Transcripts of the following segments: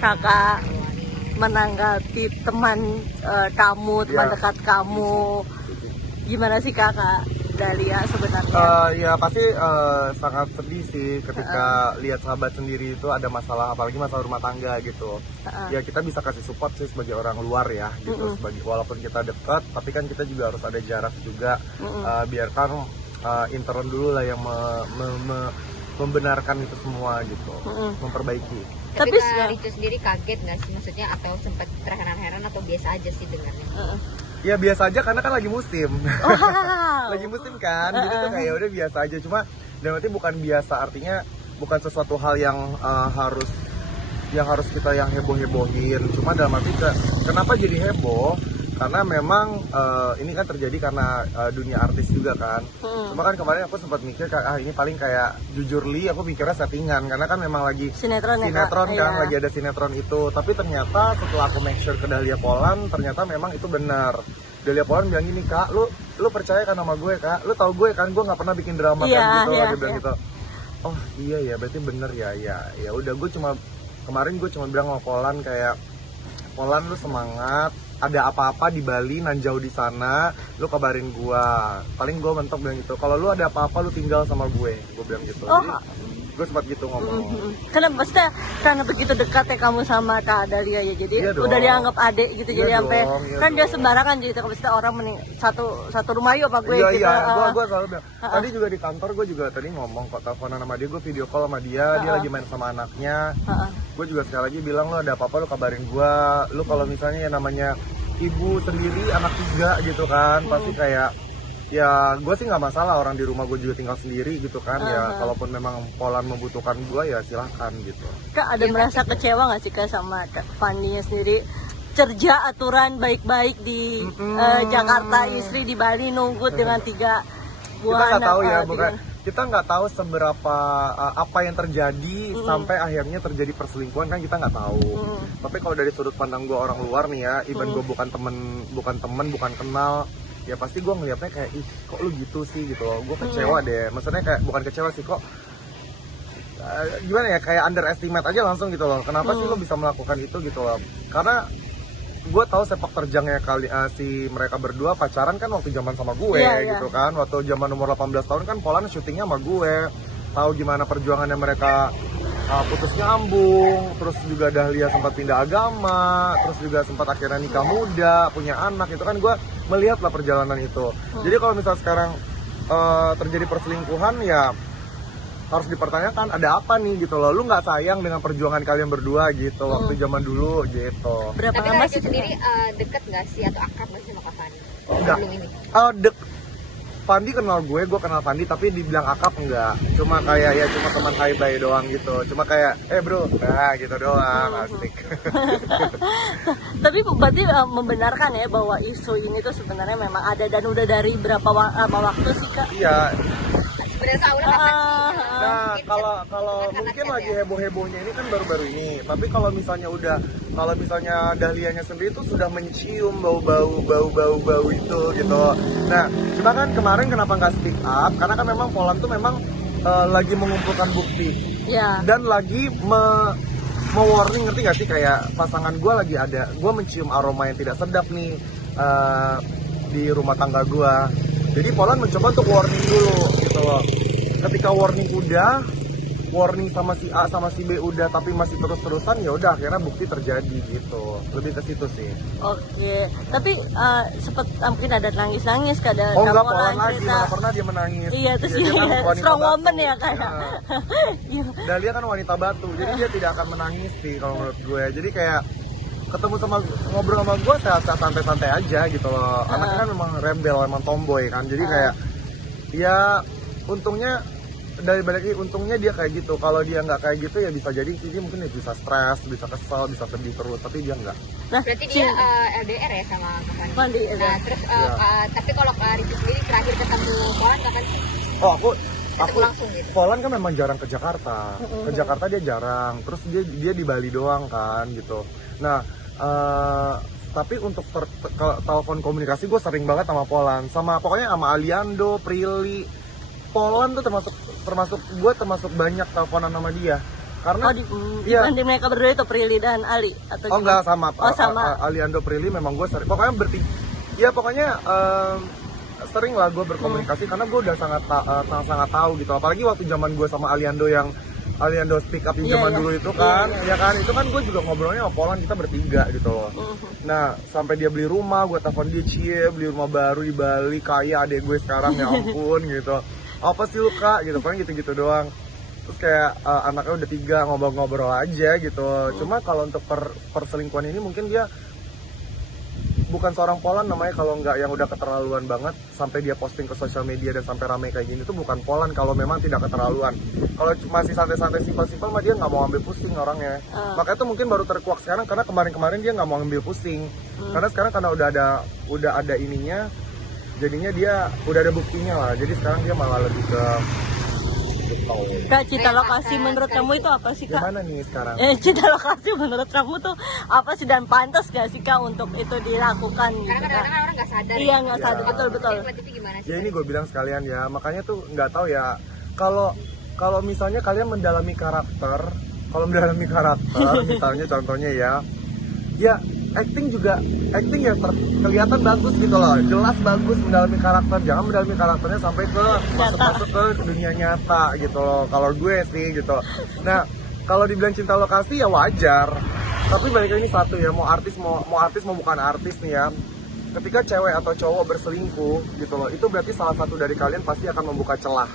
kakak menanggapi teman kamu, teman dekat kamu? Gimana sih kakak Dahlia sebenarnya? Ya pasti sangat sedih sih ketika lihat sahabat sendiri itu ada masalah, apalagi masalah rumah tangga gitu. Ya kita bisa kasih support sih sebagai orang luar ya gitu, sebagai walaupun kita dekat, tapi kan kita juga harus ada jarak juga. Biarkan intern dulu lah yang membenarkan itu semua gitu, memperbaiki. Tapi Kak Ricu sendiri kaget nggak sih, maksudnya, atau sempat terheran-heran atau biasa aja sih dengannya? Ya biasa aja karena kan lagi musim. Wow. Lagi musim kan, jadi tuh kayak udah biasa aja. Cuma dan berarti bukan biasa, artinya bukan sesuatu hal yang harus kita yang heboh-hebohin. Cuma dalam arti kenapa jadi heboh? Karena memang ini kan terjadi karena dunia artis juga kan. Cuma kan kemarin aku sempat mikir ini paling kayak jujur aku mikirnya settingan, karena kan memang lagi sinetron kan, iya. lagi ada sinetron itu. Tapi ternyata setelah aku make sure ke Dahlia Poland, ternyata memang itu benar. Dahlia Poland bilang gini, Kak, lu percaya kan sama gue, Kak? Lu tahu gue kan, gue nggak pernah bikin drama kan gitu. Dia bilang gitu. Oh iya ya, berarti bener ya. Ya udah, kemarin gue cuma bilang sama Poland kayak, Poland lu semangat, ada apa-apa di Bali, nanjau di sana, lu kabarin gua. Paling gua mentok bilang gitu, kalau lu ada apa-apa lu tinggal sama gue bilang gitu. Jadi gue sempat gitu ngomong. Kenapa? Maksudnya karena begitu dekat ya kamu sama Kak Dahlia ya, jadi udah dianggap adik gitu. Jadi sampai kan dia sembarangan jadi maksudnya orang satu rumah yuk apa gue gitu. Iya, gue selalu bilang. Tadi juga di kantor gue juga tadi ngomong kok, teleponan sama dia, gue video call sama dia, dia lagi main sama anaknya. Gue juga sekali lagi bilang, lo ada apa-apa lo kabarin gue. Lo kalau misalnya ya namanya ibu sendiri, anak 3 gitu kan, pasti kayak ya gue sih nggak masalah, orang di rumah gue juga tinggal sendiri gitu kan. Ya kalaupun memang Poland membutuhkan gue ya silahkan gitu. Kak ada merasa kecewa nggak sih Kak sama Fanny sendiri, kerja aturan baik-baik di Jakarta, istri di Bali nunggu dengan 3 buah kita nggak tahu ya, kita nggak tahu seberapa apa yang terjadi sampai akhirnya terjadi perselingkuhan, kan kita nggak tahu. Tapi kalau dari sudut pandang gue orang luar nih ya, even gue bukan temen bukan kenal, ya pasti gue ngeliatnya kayak, ih kok lu gitu sih gitu loh. Gue kecewa deh, maksudnya kayak bukan kecewa sih, kok gimana ya, kayak underestimate aja langsung gitu loh. Kenapa sih lo bisa melakukan itu gitu loh? Karena gue tahu sepak terjangnya si mereka berdua pacaran kan waktu zaman sama gue gitu kan. Waktu zaman umur 18 tahun kan Poland syutingnya sama gue. Tahu gimana perjuangannya mereka putus nyambung, terus juga Dahlia sempat pindah agama, terus juga sempat akhirnya nikah muda, punya anak. Itu kan gue melihat lah perjalanan itu. Jadi kalau misal sekarang terjadi perselingkuhan, ya harus dipertanyakan ada apa nih gitu loh. Lu nggak sayang dengan perjuangan kalian berdua gitu waktu zaman dulu gitu. Berapa tapi lama Kak sih sendiri deket nggak sih atau akrab nggak sih sama Kak Fanny? Enggak. Fandi kenal gue kenal Fandi, tapi dibilang akrab enggak. Cuma kayak ya cuma teman hai-bye doang gitu. Cuma kayak bro, nah gitu doang, asik. Tapi berarti membenarkan ya bahwa isu ini tuh sebenarnya memang ada dan udah dari berapa waktu sih Kak? Iya. Berasa udah kapan sih? Nah, kalau mungkin lagi heboh-hebohnya ini kan baru-baru ini. Tapi kalau misalnya Dahlianya sendiri tuh sudah mencium bau itu gitu. Nah, cuma kan kemarin kenapa nggak speak up? Karena kan memang Poland tuh memang lagi mengumpulkan bukti. Dan lagi warning, ngerti gak sih, kayak pasangan gue lagi ada, gue mencium aroma yang tidak sedap nih di rumah tangga gue. Jadi Poland mencoba untuk warning dulu gitu loh. Ketika warning sama si A sama si B udah, tapi masih terus-terusan, ya udah akhirnya bukti terjadi gitu. Lebih ke situ sih. Oke. Tapi sempat mungkin ada nangis-nangis, ada enggak, Poland lagi nggak pernah dia menangis. Iya, terus dia kan strong woman ya kayak. Dahlia kan wanita batu, jadi dia tidak akan menangis sih kalau menurut gue. Jadi kayak ketemu sama ngobrol sama gue sehat-sehat santai-santai aja gitu loh. Anaknya kan memang rebel, memang tomboy kan. Jadi kayak ya untungnya dari balik untungnya dia kayak gitu. Kalau dia nggak kayak gitu ya bisa jadi dia mungkin ya bisa stres, bisa kesel, bisa sedih terus. Tapi dia nggak. Nah, berarti dia LDR ya sama Kak Fanny. Nah, terus tapi kalau Kak Ricu sendiri terakhir ketemu Poland kapan sih? Oh, aku langsung gitu. Poland kan memang jarang ke Jakarta. Ke Jakarta dia jarang. Terus dia di Bali doang kan gitu. Nah, tapi untuk telepon komunikasi gue sering banget sama Poland, pokoknya sama Aliando, Prilly. Poland tuh termasuk banyak teleponan sama dia. Karena dibanding mereka berdua itu Prilly dan Ali atau oh enggak sama. sama. Aliando Prilly memang gue sering, pokoknya pokoknya sering lah gue berkomunikasi karena gue udah sangat tahu gitu. Apalagi waktu zaman gue sama Aliando yang Aliando speak up yang zaman dulu itu kan, ya kan itu kan gue juga ngobrolnya sama Polan, kita bertiga gitu loh. Nah sampai dia beli rumah, gue telepon dia, beli rumah baru di Bali, kaya adek gue sekarang, ya ampun gitu. Apa sih lu kak gitu, paling gitu-gitu doang. Terus kayak anaknya udah 3, ngobrol-ngobrol aja gitu. Cuma kalau untuk perselingkuhan ini mungkin dia bukan seorang Polan namanya, kalau nggak yang udah keterlaluan banget sampai dia posting ke sosial media dan sampai ramai kayak gini tuh bukan Polan kalau memang tidak keterlaluan. Kalau masih santai-santai simpel-simpel mah dia nggak mau ambil pusing orangnya. Makanya tuh mungkin baru terkuak sekarang karena kemarin-kemarin dia nggak mau ambil pusing. Karena sekarang karena udah ada ininya, jadinya dia udah ada buktinya lah. Jadi sekarang dia malah lebih ke Kak, cita lokasi menurut kamu itu apa sih Kak? gimana nih sekarang? Cita lokasi menurut kamu tuh apa sih, dan pantas gak sih Kak untuk itu dilakukan gitu Karena Kak? kadang-kadang orang nggak sadar. Iya nggak sadar, betul. Jadi buat itu gimana sih? Ya ini gue bilang sekalian ya, makanya tuh nggak tahu ya, kalau misalnya kalian mendalami karakter misalnya contohnya ya acting ya kelihatan bagus gitu loh, jelas bagus mendalami karakter, jangan mendalami karakternya sampai ke masuk ke dunia nyata gitu loh, kalau gue sih gitu. Nah kalau dibilang cinta lokasi ya wajar, tapi balik lagi satu ya, mau artis mau bukan artis nih ya, ketika cewek atau cowok berselingkuh gitu loh, itu berarti salah satu dari kalian pasti akan membuka celah.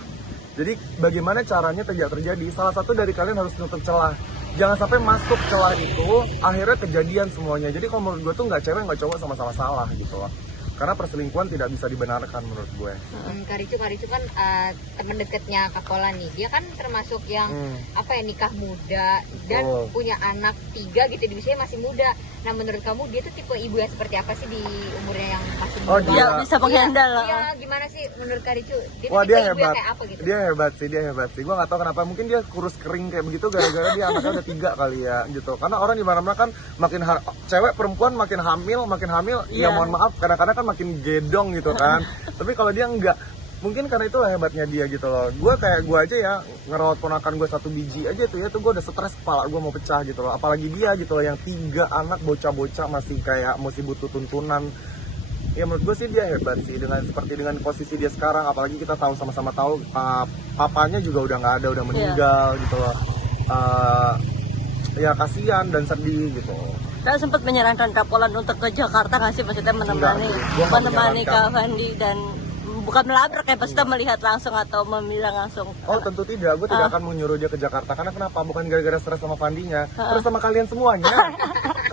Jadi bagaimana caranya tidak terjadi, salah satu dari kalian harus nutup celah. Jangan sampai masuk celah itu akhirnya kejadian semuanya. Jadi kalau menurut gue tuh nggak cewek nggak cowok sama-sama salah gitu loh. Karena perselingkuhan tidak bisa dibenarkan menurut gue. Karicu kan teman dekatnya Kak Polan nih. Dia kan termasuk yang nikah muda dan punya anak 3 gitu, di usianya masih muda. Nah menurut kamu dia tuh tipe ibu yang seperti apa sih di umurnya yang masih muda? Dia bisa menghandle lah. Iya, gimana sih menurut Karicu? Wah dia ibu yang hebat. kayak apa gitu? Dia hebat sih. Gue nggak tahu kenapa. Mungkin dia kurus kering kayak begitu gara-gara dia anaknya udah 3 kali ya gitu. Karena orang di mana-mana kan cewek perempuan makin hamil ya mohon maaf kadang-kadang kan makin gedong gitu kan. Tapi kalau dia enggak, mungkin karena itulah hebatnya dia gitu loh. Gue aja ya ngerawat ponakan gue 1 biji aja tuh ya, tuh gue udah stres, kepala gue mau pecah gitu loh. Apalagi dia gitu loh yang 3 anak bocah-bocah masih kayak masih butuh tuntunan. Ya menurut gue sih dia hebat sih dengan posisi dia sekarang. Apalagi kita sama-sama tahu papanya juga udah nggak ada, udah meninggal gitu loh. Ya kasihan dan sedih gitu. Kak sempat menyarankan Kak Polan untuk ke Jakarta nggak sih, maksudnya menemani Kak Fandi, dan bukan melabrak ya, maksudnya melihat langsung atau memilah langsung? Oh tentu tidak, gue tidak akan menyuruh dia ke Jakarta. Karena kenapa? Bukan gara-gara stres sama Fandinya, terus sama kalian semuanya.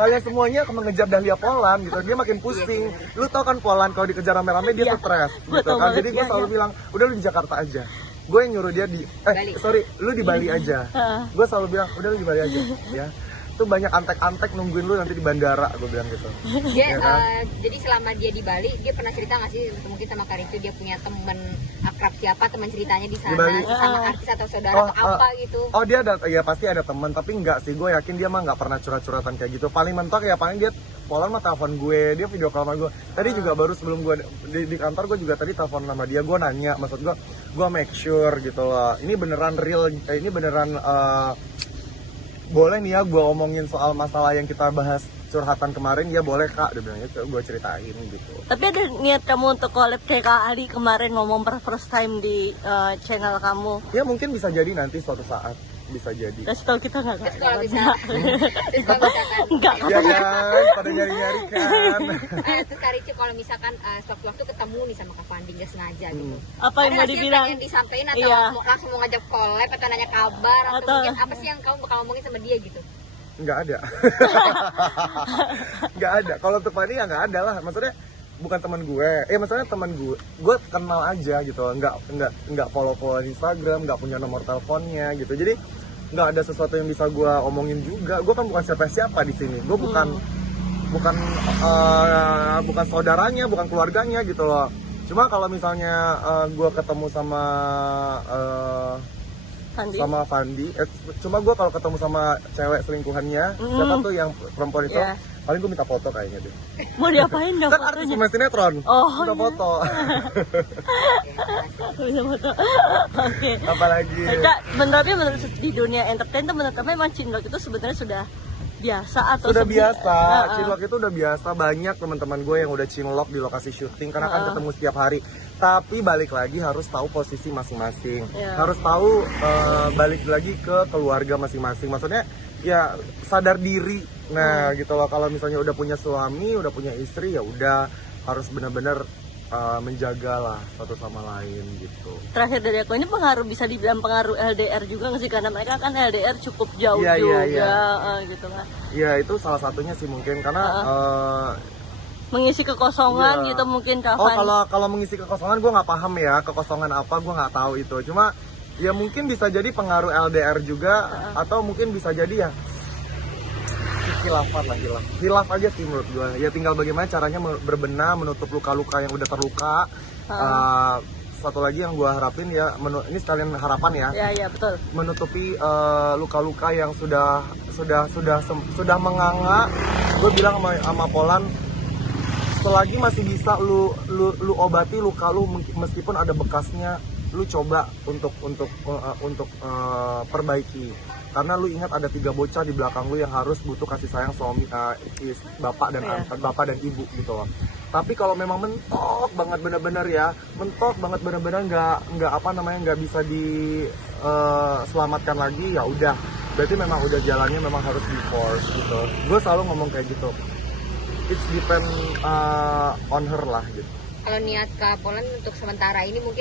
Kalian semuanya akan mengejar Dahlia Polan gitu, dia makin pusing. Lu tau kan Polan kalau dikejar rame-rame dia stres gitu kan. Jadi gue selalu bilang, udah lu di Jakarta aja. Gue yang nyuruh dia lu di Bali aja. Gue selalu bilang, udah lu di Bali aja ya. Tuh banyak antek-antek nungguin lu nanti di bandara, gue bilang gitu. Dia jadi selama dia di Bali, dia pernah cerita nggak sih mungkin sama Karicu dia punya temen akrab siapa, teman ceritanya di sana sama artis atau saudara atau apa gitu? Oh dia ada, ya pasti ada temen, tapi enggak sih, gue yakin dia mah nggak pernah curhat-curhatan kayak gitu. Paling mentok ya paling dia Polan mah telepon gue, dia video call sama gue. Tadi juga baru sebelum gue di kantor gue juga tadi telepon sama dia, gue nanya, maksud gue make sure gitu loh. Ini beneran real, ini beneran boleh nih ya gue omongin soal masalah yang kita bahas curhatan kemarin, ya boleh Kak, dia bilang itu, gue ceritain gitu. Tapi ada niat kamu untuk collab kayak Kak Ali kemarin ngomong first time di channel kamu? Ya mungkin bisa jadi nanti suatu saat, bisa jadi. Kasih tau kita nggak? Terus kalau misalkan Enggak ya kan, pada nyari-nyari kan. Terus Karicu kalau misalkan sewaktu-waktu ketemu nih sama Kak Fandi nggak sengaja gitu, apa yang mau dibilang? Ada disampaikan atau langsung mau ngajak collab atau nanya kabar atau mungkin apa sih yang kamu bakal ngomongin sama dia gitu? Nggak ada. Nggak ada. Kalau untuk Fandi ya nggak ada lah. Maksudnya bukan teman gue. Maksudnya teman gue kenal aja gitu. Nggak follow Instagram, nggak punya nomor teleponnya gitu. Jadi nggak ada sesuatu yang bisa gue omongin juga. Gue kan bukan siapa-siapa di sini. Gue bukan saudaranya, bukan keluarganya gitu loh. Cuma kalau misalnya gue ketemu sama Fandi. sama Fandi. Cuma gue kalau ketemu sama cewek selingkuhannya, siapa tuh yang perempuan itu, Iya. paling gue minta foto kayaknya deh. Mau diapain dong Kan artis fotonya? pemain sinetron, Oh, minta iya. foto. Bisa foto. Oke. Apalagi. Kak, menurut di dunia entertain tuh menurut memang cinlok itu sebenarnya sudah biasa atau Sudah biasa, Heeh. cinlok itu udah biasa. Banyak teman-teman gue yang udah cinlok di lokasi syuting karena kan ketemu setiap hari. Tapi balik lagi harus tahu posisi masing-masing. Iya. Harus tahu balik lagi ke keluarga masing-masing. Maksudnya ya sadar diri. Nah, gitu loh, kalau misalnya udah punya suami, udah punya istri, ya udah harus benar-benar menjaga lah satu sama lain gitu. Terakhir dari aku, ini bisa dibilang pengaruh LDR juga nggak sih, karena mereka kan LDR cukup jauh Iya, juga iya. gitu kan, Ya itu salah satunya sih mungkin karena mengisi kekosongan Iya. gitu mungkin Kak oh Fan. kalau mengisi kekosongan gue nggak paham ya, kekosongan apa gue nggak tahu itu. Cuma ya mungkin bisa jadi pengaruh LDR juga, atau mungkin bisa jadi ya khilafan lah, hilaf aja sih menurut gue. Ya tinggal bagaimana caranya berbenah, menutup luka-luka yang udah terluka. Satu lagi yang gue harapin ya, ini sekalian harapan ya, Ya betul. menutupi luka-luka yang sudah menganga. Gue bilang sama Polan, selagi masih bisa lu obati luka lu, meskipun ada bekasnya, lu coba untuk perbaiki. Karena lu ingat ada 3 bocah di belakang lu yang harus butuh kasih sayang suami, bapak dan ibu gitu loh. Tapi kalau memang mentok banget bener-bener nggak bisa diselamatkan lagi, ya udah, berarti memang udah jalannya memang harus di force gitu. Gue selalu ngomong kayak gitu. It's depend on her lah gitu. Kalau niat Kak Polan untuk sementara ini mungkin